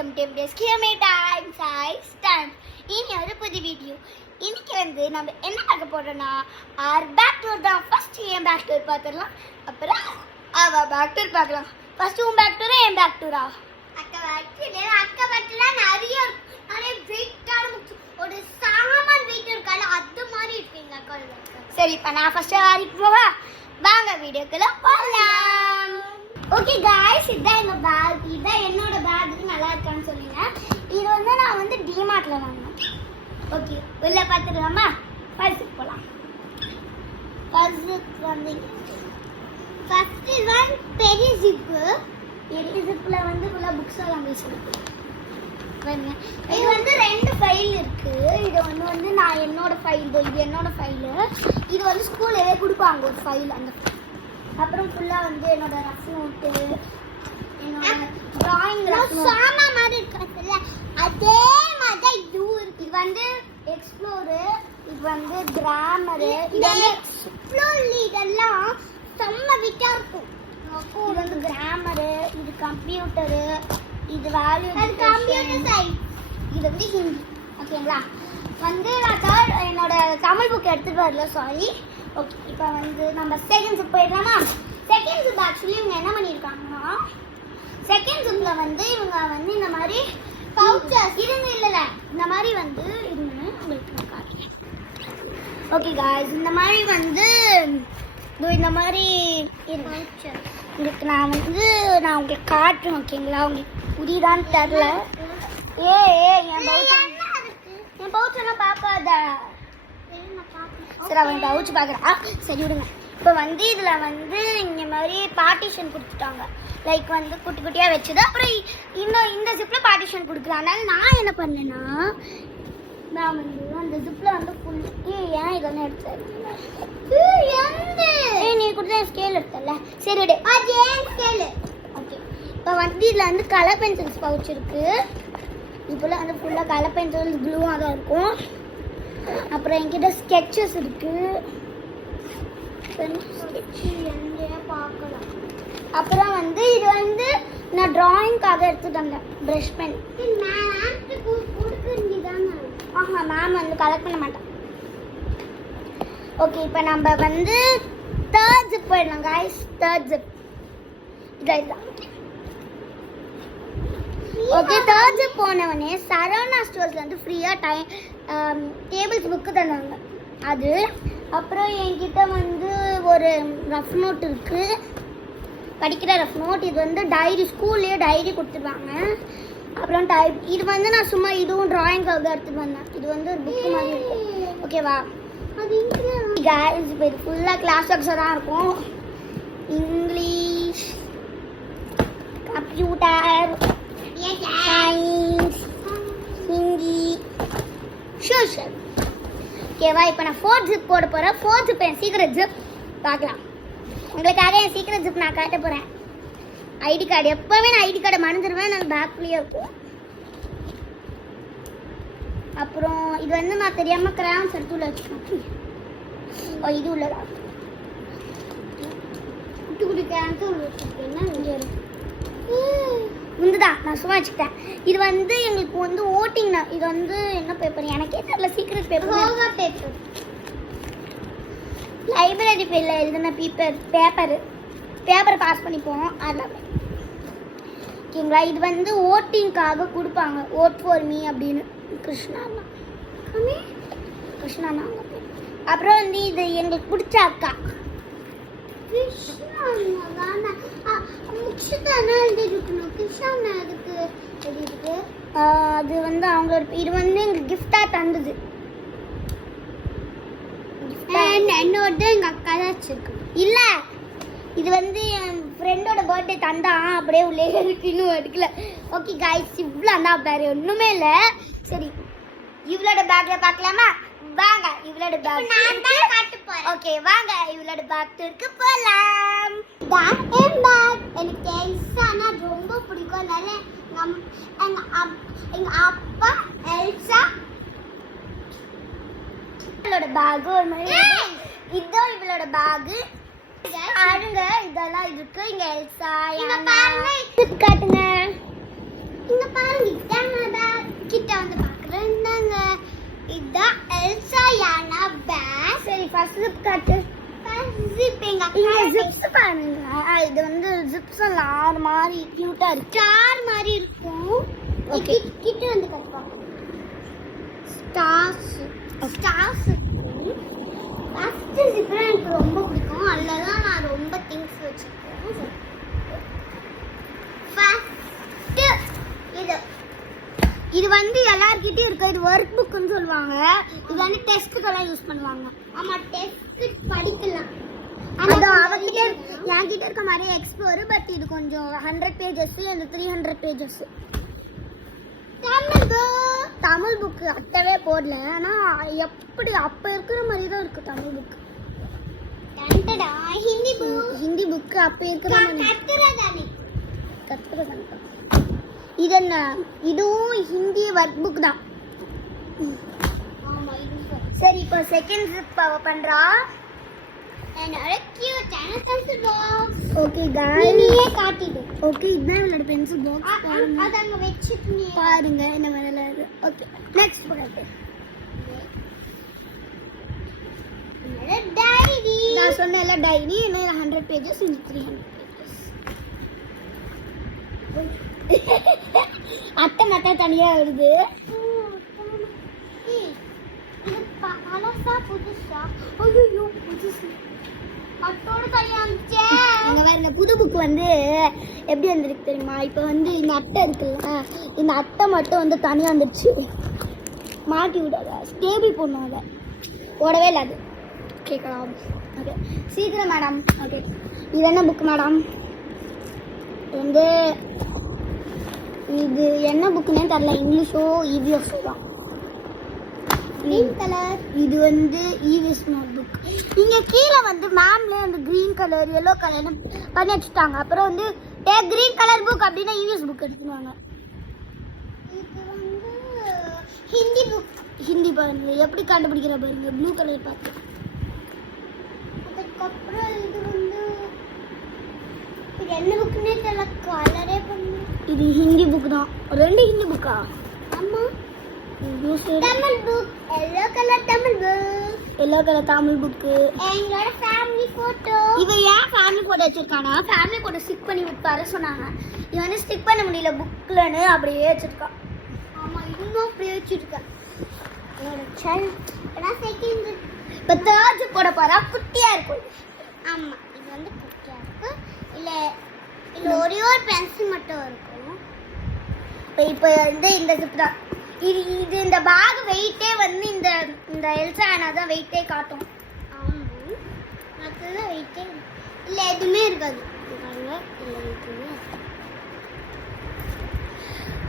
Welcome to டிஸ்கியூமே time size time. இனி ஒரு புது வீடியோ. இன்னைக்கு வந்து நம்ம என்ன பார்க்க போறோம்னா ஆர் பேக் டூர் தான். ஃபர்ஸ்ட் ஏன் பேக் டூர் பார்த்துடலாம், அப்புறம் அவ பேக் டூர் பார்க்கலாம். ஃபர்ஸ்ட் உன் பேக் டூரா என் பேக் டூரா? அக்கா பேக்ல நிறைய வெயிட்டான ஒரு சாமான் வெயிட் இருக்கால அது மாதிரி இருக்குங்க அக்கா. சரி இப்போ நான் ஃபர்ஸ்ட் வாரிக்கு போவா. வாங்க வீடியோக்குள்ள போகலாம். ஓகே गाइस, இதான் எங்க பேக். இதான் என்னோட பேக். நல்லா இருக்கான்னு சொல்லுங்க. இது வந்து நான் வந்து டிமார்ட்ல வாங்கினேன். ஓகே உள்ள பார்த்துடலாமா? ஃபர்ஸ்ட் போலாம். ஃபர்ஸ்ட் வந்து ஃபர்ஸ்ட் ஒன் பெரிய ஜிப்பு. பெரிய ஜிப்ல வந்து ஃபுல்லா புக்ஸ் எல்லாம் வச்சிருக்கு. இது வந்து ரெண்டு ஃபைல் இருக்கு. இது வந்து நான் என்னோட ஃபைல், இது என்னோட ஃபைல். இது வந்து ஸ்கூல்லே கொடுப்பாங்க ஒரு ஃபைல். அந்த அப்புறம் ஃபுல்லா வந்து என்னோட ரஃப் நோட், என்னோட டிராயிங் ரஃப் நோட் சாமா மாதிரி இருக்குல்ல அதே மாதிரி இது இருக்கு. இது வந்து எக்ஸ்ப்ளோர், இது வந்து கிராமர். இது வந்து எக்ஸ்ப்ளோர் இதெல்லாம் செம்ம விட்டா இருக்கும். இது வந்து கிராமர், இது கம்ப்யூட்டர், இது வேல்யூ கம்ப்யூட்டர் சயின்ஸ், இது வந்து ஹிந்தி. ஓகேங்களா? வந்து நான் என்னோட தமிழ் புக் எடுத்துட்டு வரல, சாரி. ஓகே இப்போ வந்து நம்ம செகண்ட் ஜிப் போயிடலாமா? செகண்ட் ஜிப் ஆக்சுவலி இவங்க என்ன பண்ணியிருக்காங்கன்னா, செகண்ட் ஜிப்ல வந்து இவங்க வந்து இந்த மாதிரி பவுச்சர்ஸ் இல்லை இந்த மாதிரி வந்து இருங்க உங்களுக்கு நான் காட்டுறேன். ஓகே காய்ஸ், இந்த மாதிரி வந்து இந்த மாதிரி உங்களுக்கு நான் உங்களுக்கு காட்டுறேன். ஓகேங்களா? உங்களுக்கு புரியுதான்னு தெரில. என் பவுச்செல்லாம் பார்க்காத. சரி அவன் பவுச்சு பார்க்குறான். சரி விடுங்க. இப்போ வந்து இதில் வந்து இந்த மாதிரி பார்ட்டிஷன் கொடுத்துட்டாங்க. லைக் வந்து குட்டி குட்டியாக வச்சுது. அப்புறம் இன்னும் இந்த ஜிப்பில் பார்ட்டிஷன் கொடுக்குறாங்க. அதனால நான் என்ன பண்ணேன்னா, நான் வந்து அந்த ஜிப்பில் வந்து ஏன் இதெல்லாம் எடுத்தேன்? நீ கொடுத்த ஸ்கேல் எடுத்தல. சரி விடு, அது ஏன் ஸ்கேலு. ஓகே இப்போ வந்து இதில் வந்து கலர் பென்சில்ஸ் பவுச் இருக்குது. இப்போல வந்து ஃபுல்லாக கலர் பென்சில்ஸ் ப்ளூவாக தான் இருக்கும். அப்புறம் என்கிட்ட ஸ்கெட்சஸ் இருக்கு. அப்புறம் வந்து இது வந்து நான் டிராயிங்காக எடுத்துட்டு வந்தேன் ப்ரஷ் பென். ஆஹா மேம் வந்து கலெக்ட் பண்ண மாட்டேன். ஓகே இப்போ நம்ம வந்து தேர்ட் ஜிப் போயிடலாம் காய்ஸ். தேர்ட் ஜிப் இதுதான். ஓகே தேர்ட் ஜிப் போனவனே சரவணா ஸ்டோர்ஸ்ல வந்து ஃப்ரீயாக டேபிள்ஸ் புக்கு தந்தாங்க. அது அப்புறம் என்கிட்ட வந்து ஒரு ரஃப் நோட் இருக்குது, படிக்கிற ரஃப் நோட். இது வந்து டைரி, ஸ்கூல்லேயே டைரி கொடுத்துருவாங்க. அப்புறம் இது வந்து நான் சும்மா இதுவும் ட்ராயிங்காக எடுத்துகிட்டு வந்தேன். இது வந்து ஒரு புக்கு மாதிரி இருக்கும். ஓகேவா? இப்போ இது ஃபுல்லாக கிளாஸ் ஒர்க்ஸாக தான் இருக்கும். English, computer, science, Hindi, social. ஓகேவா? இப்போ நான் ஃபோர்த் ஜிப் போட போகிறேன். ஃபோர்த் ஜிப் என் சீக்ரெட் ஜிப் பார்க்கலாம். உங்களுக்காக என் சீக்ரெட் ஜிப் நான் காட்ட போகிறேன். ஐடி கார்டு எப்போவுமே நான் ஐடி கார்டை மறந்துடுவேன். நான் பேக்லேயே இருக்கும். அப்புறம் இது வந்து நான் தெரியாமல் கிராம்ஸ் எடுத்து உள்ள வச்சுக்கேன். ஓ இது உள்ளதா குட்டி குட்டி கிராம்ஸ் உள்ள வச்சுருக்கேன்னா இங்கே இருக்கு. முந்துதான் நான் சும்மா வச்சுக்கிட்டேன். இது வந்து எங்களுக்கு வந்து ஓட்டிங். இது வந்து என்ன பேப்பர் எனக்கே தெரியல. Secret paper. லைப்ரரி ஃபைல்ல எழுதின பேப்பரை பாஸ் பண்ணிப்போம். அதெல்லாம் ஓகேங்களா? இது வந்து ஓட்டிங்காக கொடுப்பாங்க. ஓட் ஃபார் மீ அப்படின்னு. கிருஷ்ணா அப்புறம் வந்து இது எங்களுக்கு பிடிச்ச அக்கா அது வந்து அவங்களோட. இது வந்து எங்க கிஃப்டா தந்தது. என்னோட எங்க அக்கா தான் வச்சிருக்கு. இல்ல இது வந்து என் ஃப்ரெண்டோட பர்த்டே தந்தா. அப்படியே உள்ளே இருக்கு, இன்னும் எடுக்கல. ஓகே காய்ஸ், இவ்வளோ அந்த வேற ஒண்ணுமே இல்லை. சரி இவளோட பேக்ல பார்க்கலாமா? வாங்க இவளோட பேக் நான் தான் காட்ட போறேன். ஓகே வாங்க இவளோட பேக் இருக்கு போலாம். என் பேக் எனக்கு எல்சானா ரொம்ப பிடிக்கும். அதனால எங்க அப்பா எல்சா இவளோட பேக் ஒரு மாதிரி. இதுதான் இவளோட பேக். பாருங்க இதெல்லாம் இருக்கு. இங்க எல்சா பாருங்க காட்டுங்க. இங்க பாருங்க இதாங்க பேக் கிட்ட வந்து பார்க்குறேன் இந்தாங்க இதான் எல்சா யானா பேக் சரி ஃபர்ஸ்ட் ஜிப் காட்டு ஜிப் எங்க ஜிப்ஸ் பாருங்க இது வந்து ஜிப்ஸ் எல்லாம் மாதிரி கியூட்டா இருக்கு ஸ்டார் மாதிரி இருக்கும் ஓகே கிட்ட வந்து காட்டுவா ஸ்டார்ஸ் ஃபர்ஸ்ட் ஜிப் எனக்கு ரொம்ப பிடிக்கும் அதுல தான் நான் ரொம்ப திங்ஸ் வச்சிருக்கேன் ஃபர்ஸ்ட் இது வந்து எல்லார்கிட்டயும் இருக்கு இது ஒர்க் புக்னு சொல்லுவாங்க இது வந்து டெஸ்ட்டுக்கெல்லாம் யூஸ் பண்ணுவாங்க ஆமா டெஸ்ட் படிக்கலாம் அவர்கிட்ட என்கிட்ட இருக்க மாதிரி எக்ஸ்ப்ளோர் பட் இது கொஞ்சம் 100 பேஜஸ் இந்த 300 பேஜஸ் தமிழ் புக் அட்டவே போடல ஆனா எப்படி அப்ப இருக்கிற மாதிரி தான் இருக்கு தமிழ் புக் ஹிந்தி புக் அப்ப இருக்கிற மாதிரி கத்துறதானே இது என்ன இதுவும் ஹிந்தி ஒர்க் புக் தான் சரி இப்போ செகண்ட் ஜிப் பண்றா என்னோட கியூட்டான பென்சில் பாக்ஸ் ஓகே गाइस நீயே காட்டிடு ஓகே இதுதான் என்னோட பென்சில் பாக்ஸ் பாருங்க அத அங்க வெச்சிட்டு நீ பாருங்க என்ன வரல ஓகே நெக்ஸ்ட் பாருங்க என்னோட டைரி நான் சொன்னல டைரி என்ன 100 பேजेस இந்த 300 அத்தை மத்த தனியா வருது இது பழசா புதுசா ஐயோ புதுசு அட்டோட தனியா வந்துச்சே இங்க பாருங்க புது புக் வந்து எப்படி வந்திருக்கு தெரியுமா இப்போ வந்து இந்த அட்டை இருக்குல்ல இந்த அட்டை மட்டும் வந்து தனியா வந்துருச்சு மாட்டி விடாத ஸ்டேபிள் பண்ணும் அதை போடவே இல்லை அது கேட்கலாம் ஓகே சீக்கிரம் மேடம் ஓகே இது என்ன புக் மேடம் வந்து இது என்ன புக்குன்னே தெரியல இங்கிலீஷோ இவிஎஸ்ஓ தான் கிரீன் கலர் இது வந்து இவிஎஸ் நோட் புக் இங்க கீழே வந்து மேம்ல அந்த கிரீன் கலர் yellow கலர்னு பண்ணி வச்சுட்டாங்க அப்புறம் வந்து கிரீன் கலர் புக் அப்படின்னா இவிஎஸ் புக் எடுத்துவாங்க இது வந்து ஹிந்தி பாருங்க எப்படி கண்டுபிடிக்கிற பாருங்க ப்ளூ கலர் பார்த்து அதுக்கப்புறம் இது வந்து இது என்ன புக்னே தெரியல கலரே பண்ணு இது ஹிந்தி புக் தான் ரெண்டு ஹிந்தி புக்கா ஆமா Tamil book yellow colour Tamil book எங்களோட ஃபேமிலி போட்டோ இவ ஏன் ஃபேமிலி போட்டோ வச்சிருக்கானா ஃபேமிலி போட்டோ ஸ்டிக் பண்ணி விட்டாரு சொன்னாங்க இது வந்து ஸ்டிக் பண்ண முடியல புக்லன்னு அப்படியே வச்சிருக்கா ஆமா இன்னும் அப்படியே வச்சிருக்கா என்னோட சேனல் நான் செகண்ட் இப்போ தேர்ட் போட போறா குட்டியா இருக்கும் ஆமா இது வந்து குட்டியா இருக்கு இல்ல ஒரே ஒரு பென்சில் மட்டும் இருக்கும் இப்போ வந்து இந்த ஜிப் தான் இது இந்த பேக் வெயிட்டே வந்து இந்த எல்சா ஆனா தான் வெயிட்டே காட்டும் ஆமாம் அதுதான் வெயிட்டே இல்லை எதுவுமே இருக்காது இல்லை எதுவுமே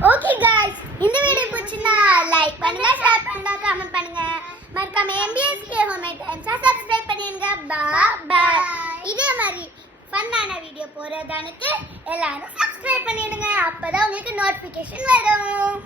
ஓகே गाइस இந்த வீடியோ பிடிச்சிருந்தா லைக் பண்ணுங்க ஷேர் பண்ணுங்க கமெண்ட் பண்ணுங்க மறக்காம MBSK ஹோம்மேட் டைம்ஸை சப்ஸ்கிரைப் பண்ணிடுங்க பாய் இதே மாதிரி ஃபன்னான வீடியோ போறதானுக்கு எல்லாரும் சப்ஸ்கிரைப் பண்ணிடுங்க அப்பதான் உங்களுக்கு நோட்டிஃபிகேஷன் வரும்